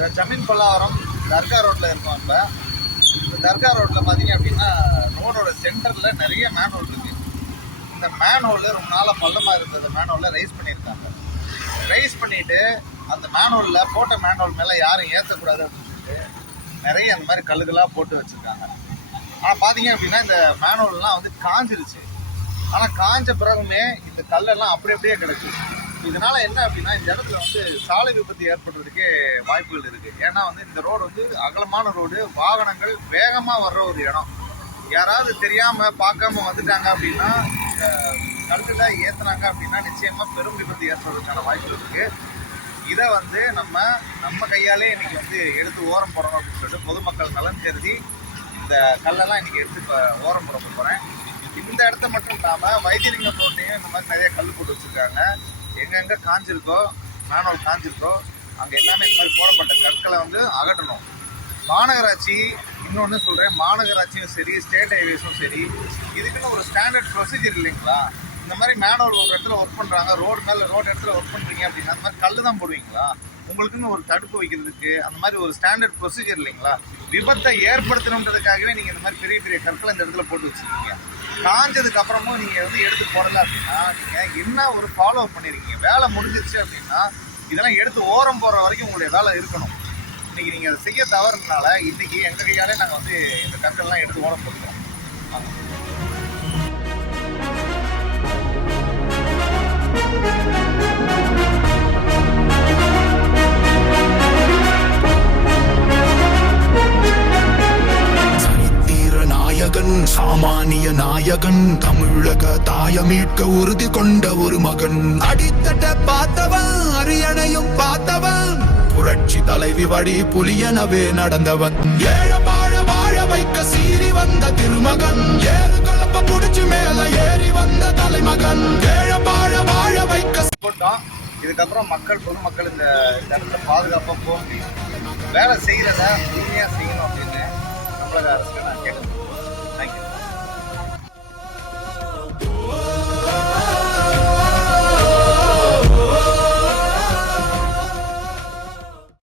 இந்த ஜமீன் பல்லாவரம் தர்கா ரோட்டில் இருக்கோம் இப்போ. இந்த தர்கா ரோட்டில் பார்த்தீங்க அப்படின்னா ரோடோட சென்டரில் நிறைய மேன்ஹோல் இருக்கு. இந்த மேன்ஹோலில் ரொம்ப நாளாக பள்ளமாக இருந்தது மேன்ஹோலில் ரைஸ் பண்ணியிருக்காங்க. ரைஸ் பண்ணிட்டு அந்த மேன்ஹோலில் போட்ட மேன்ஹோல் மேலே யாரும் ஏற்றக்கூடாது அப்படின்னு சொல்லிட்டு நிறைய அந்த மாதிரி கல்லுகளாக போட்டு வச்சுருக்காங்க. ஆனால் பார்த்தீங்க அப்படின்னா இந்த மேன்ஹோல்லாம் வந்து காஞ்சிருச்சு. ஆனால் காஞ்ச பிறகுமே இந்த கல்லெல்லாம் அப்படி அப்படியே கிடக்கு. இதனால என்ன அப்படின்னா இந்த இடத்துல வந்து சாலை விபத்து ஏற்படுறதுக்கே வாய்ப்புகள் இருக்கு. ஏன்னா வந்து இந்த ரோடு வந்து அகலமான ரோடு வாகனங்கள் வேகமா வர்ற ஒரு இடம். யாராவது தெரியாம பார்க்காம வந்துட்டாங்க அப்படின்னா இந்த கழுத்துல ஏத்துனாங்க அப்படின்னா நிச்சயமா பெரும் விபத்து ஏற்படுறதுக்கான வாய்ப்பு இருக்கு. இதை வந்து நம்ம நம்ம கையாலே இன்னைக்கு வந்து எடுத்து ஓரம் போடணும் அப்படின்னு சொல்லிட்டு பொதுமக்கள் நலன் கருதி இந்த கல்லெல்லாம் இன்னைக்கு எடுத்து இப்போ ஓரம் போட போகிறேன் இந்த இடத்த மட்டும் இல்லாமல் வைத்தியலிங்கம் ரோட்டையும் இந்த மாதிரி நிறைய கல் போட்டு வச்சுருக்காங்க. எங்கெங்கே காஞ்சிருக்கோ மேனுவல் காஞ்சிருக்கோ அங்கே எல்லாமே இந்த மாதிரி போடப்பட்ட கற்களை வந்து அகற்றணும். மாநகராட்சி இன்னொன்று சொல்கிறேன் மாநகராட்சியும் சரி ஸ்டேட் ஹைவேஸும் சரி இதுக்குன்னு ஒரு ஸ்டாண்டர்ட் ப்ரொசீஜர் இல்லைங்களா? இந்த மாதிரி மேனுவல் ஒரு இடத்துல ஒர்க் பண்ணுறாங்க ரோடு மேலே ரோடு இடத்துல ஒர்க் பண்ணுறீங்க அப்படின்னா அந்த மாதிரி கல் தான் போடுவீங்களா? உங்களுக்குன்னு ஒரு தடுப்பு வைக்கிறதுக்கு அந்த மாதிரி ஒரு ஸ்டாண்டர்ட் ப்ரொசீஜர் இல்லைங்களா? விபத்தை ஏற்படுத்தணுன்றதுக்காகவே நீங்கள் இந்த மாதிரி பெரிய பெரிய கற்களை இந்த இடத்துல போட்டு வச்சுருக்கீங்க. காஞ்சதுக்கு அப்புறமும் நீங்கள் வந்து எடுத்து போடல அப்படின்னா நீங்கள் என்ன ஒரு ஃபாலோ பண்ணியிருக்கீங்க வேலை முடிஞ்சிருச்சு அப்படின்னா இதெல்லாம் எடுத்து ஓரம் போகிற வரைக்கும் உங்களுடைய வேலை இருக்கணும். இன்னைக்கு நீங்கள் அதை செய்ய தவறுனால இன்னைக்கு எங்கள் கையாலே நாங்கள் வந்து இந்த கற்கள்லாம் எடுத்து ஓரம் போட்டுருக்கோம் நாயகன் சாமானிய நாயகன் தமிழக தாய மீட்க உறுதி கொண்ட ஒரு மகன். அடித்தட்ட பார்த்தவன் அரியணையும் பார்த்தவன் புரட்சி தலைவி வழி புலியனவே நடந்தவன். ஏழ வாழ வாழ வைக்க சீறி வந்த திருமகன் ஏறு கலப்ப புடிச்சு மேல ஏறி வந்த தலைமகன். ஏழ வாழ வாழ வைக்க போட்டோம் இதுக்கப்புறம் மக்கள் பொதுமக்கள் இந்த இந்த இடத்துல பாதுகாப்பாக போக வேலை செய்கிறத உண்மையாக செய்யணும் அப்படின்னு தமிழக அரசுக்கு நான் Thank you.